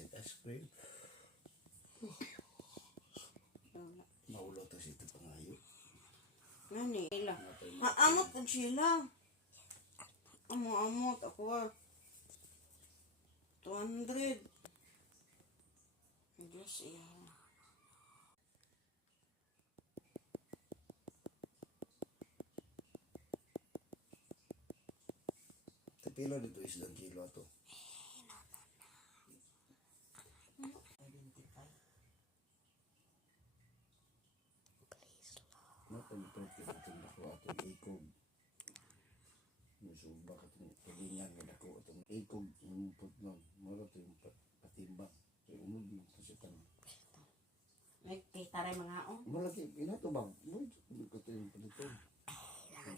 Kitchen ice cream. Maulo to si ito pangayo. Ngani ila. Amot po sila. Amot ako. 200. Diyos iya. Tapilo dito islang kilo ato. Napag-prepare itong ako atong ikog. Musuba ka itong kalingan na ako itong ikog yung putnon. Mara ito yung patimbang. So unod yung pasitan. May kita rin mga o. Malaki, inato bang? Ito yung paliton. Ay,